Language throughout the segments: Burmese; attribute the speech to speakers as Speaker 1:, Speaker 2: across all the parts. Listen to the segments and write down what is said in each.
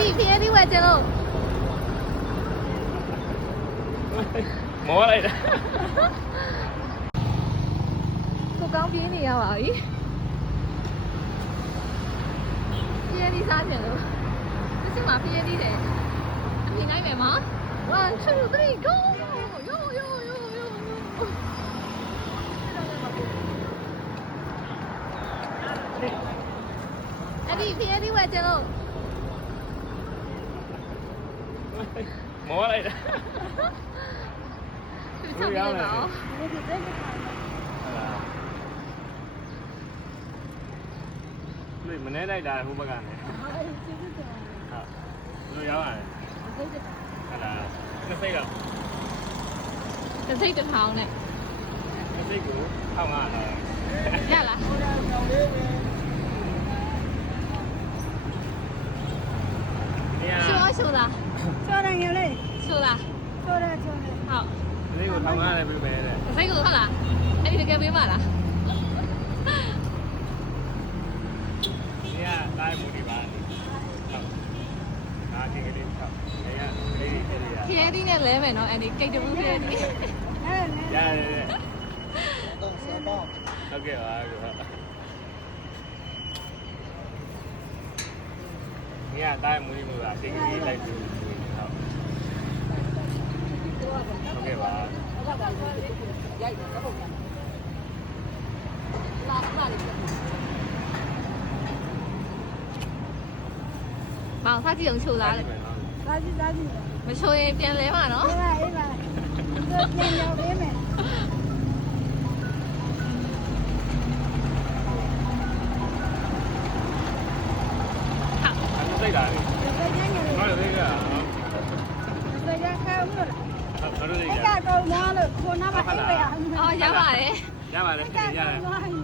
Speaker 1: ဒီဖျဲလေးဝယ်ကြလို့
Speaker 2: မောလိုက်တာ
Speaker 1: ကိုကောင်းပြင်းနေရပါပြီဖျဲလေးစားကြလို့ဒီမှာဖျဲလေးတယ်အမြင်နိုင်မယ်မ1 2 3 go yo yo yo yo အဲ့ဒီဖျဲလေးဝယ်ကြလို့
Speaker 2: မောလိုက်တာ
Speaker 1: သူချပြလိုက်ပါဦး
Speaker 2: လူမနေလိုက်တာဟိုဘက်ကနေဟုတ်လူရောက်ရတယ်ဟုတ်လားတစ်စိတ်တော့
Speaker 1: တစ်စိတ်တစ်ထောင်နဲ့
Speaker 2: တစ်စိတ်ကို1500
Speaker 1: ရလားချိုးလား
Speaker 3: ကျော်တယ်လေ
Speaker 1: ချိုးလား
Speaker 3: ကျော်တယ်ကျော်တယ်
Speaker 1: ဟုတ်
Speaker 2: တစ်စိတ်ကို1500ပြပေးမယ်တဲ့
Speaker 1: တစ်စိတ်ကိုဟုတ်လားအဲ့ဒီတကယ်ပေးပါလား
Speaker 2: ဒီကတိုင်းမူဒီပါဟုတ်ဒါကလေးဟုတ်နေရလေးလေးလေးရ
Speaker 1: ဖျဲသီးနဲ့လဲမယ်နော်အဲ့ဒီကိတ်တဘူးဖျဲသီး
Speaker 2: ရတယ်တော့ဆက်တော့ဟုတ်ကဲ့ပါဟုတ်ဒီကတိုင်းမူဒီမူတာကိတ်ကလေးလိုက်ပြီးဟုတ်ကဲ့ပါ
Speaker 1: လာပါလေမောင်စားကြည့်အောင်ချိုးလားလေ
Speaker 3: သားကြီး
Speaker 1: မချိုးရင်ပြန်လဲမှာနော်
Speaker 3: အေးပါပြန်ရောက်ပေးမယ်
Speaker 2: စိတ်ဓာတ်လေးဟုတ်တယ်က
Speaker 3: စိတ်ရข้าวလို့
Speaker 2: လားဟုတ်တယ်
Speaker 3: စိတ်ကတော့မလို့ခေါနာမအိပ်ပဲ
Speaker 1: အော်ရပါတယ်
Speaker 2: ရပါတယ်ရတယ်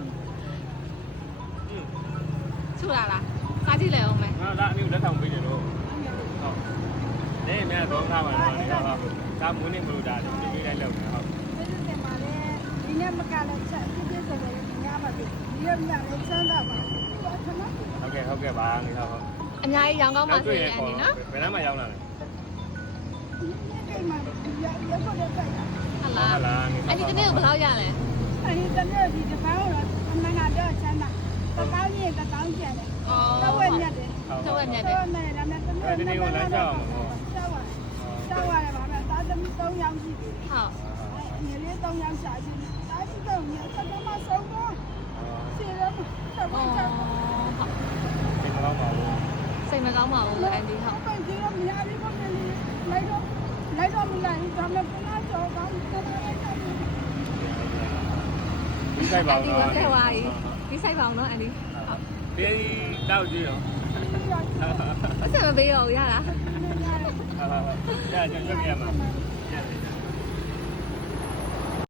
Speaker 1: ချိုးလားစားကြည့်လဲအောင်မယ်
Speaker 2: ငါလာအမျိုးလက်ထောင်ပေးတယ်တော့ဟုတ်နေမြတ်သုံးထားပါတော့ဟုတ်ဒါမွေးနေမလို့ဒါဒီနေ့လိုက်လောက်တယ်ဟုတ်
Speaker 3: ဒီနေ့မှာလေဒီနေ့မကလည်းချက်ပြည့်စုံတယ်ညမှာပြီဒီရက်မြလည်းစမ်းတော့ပါ
Speaker 2: ဟုတ်ကဲ့ပါနေတော့
Speaker 1: အများကြီးရောင်းကောင်းပါစေအန်ဒီနော်
Speaker 2: ဘယ်နှမ်းမှရောက်လာလဲ
Speaker 3: ဒီမှာရက်ကိုလည်းဆိုင်တာ
Speaker 1: ဟုတ်လားအဲ့ဒီတနေ့ကိုဘယ်လောက်ရလဲ
Speaker 3: အဲ့ဒီတနေ့ဒီတစ်ပေါင်းတော့အမှန်ကတော့ချမ်းသာတစ်ပေါင်းကြီးတစ်ပေါင်းကျန်တယ်တော့ဝက်မြတ်တယ်
Speaker 1: တော့ဝက်မြတ်တယ်
Speaker 3: တော့နဲ့ဒါနဲ့တနေ့
Speaker 2: ဒီနေ့ကိုလမ်းကြောက်အောင်
Speaker 3: ဆောက်ရတယ်ပါမယ်သားသမီး3ယောက်ရှိပြီ
Speaker 1: ဟုတ်
Speaker 3: ညီလေး3ယောက်ရှာရှိတယ်သားကြီးတော့ညီဆက်တော့မဆုံးတော့စီရမဆက်ပါချာ
Speaker 2: ဒီမှာပါလို့
Speaker 1: စိတ်မကောင်းပါဘူးအန်ဒီဟုတ်
Speaker 3: ဟုတ်ကဲ့ဒီလိုများလေးကိုလိုက်တော့မလိုက်ဒါမဲ့ကနာကြောကောင်းတယ်
Speaker 2: ဒီဆိုင်ပါတော့
Speaker 1: ဒီဝါရီဒီဆိုင်ပါအောင်နော်အန်ဒီ
Speaker 2: ဒီတောက်ကြည့်ရော
Speaker 1: ဘာစမပေးတော့ရလား
Speaker 2: ရကျွန်တော်ပြရမှာ